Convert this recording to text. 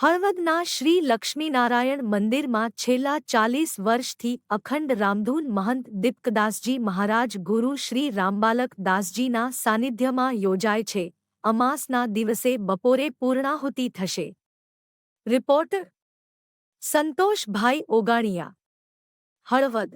હળવદના શ્રી લક્ષ્મીનારાયણ મંદિરમાં છેલ્લા 40 વર્ષથી અખંડ રામધૂન મહંત દીપકદાસજી મહારાજ ગુરુ શ્રી રામબાલક દાસજીના સાનિધ્યમાં યોજાય છે. અમાસના દિવસે બપોરે પૂર્ણાહુતિ થશે. રિપોર્ટર સંતોષભાઈ ઓગાણિયા, હળવદ.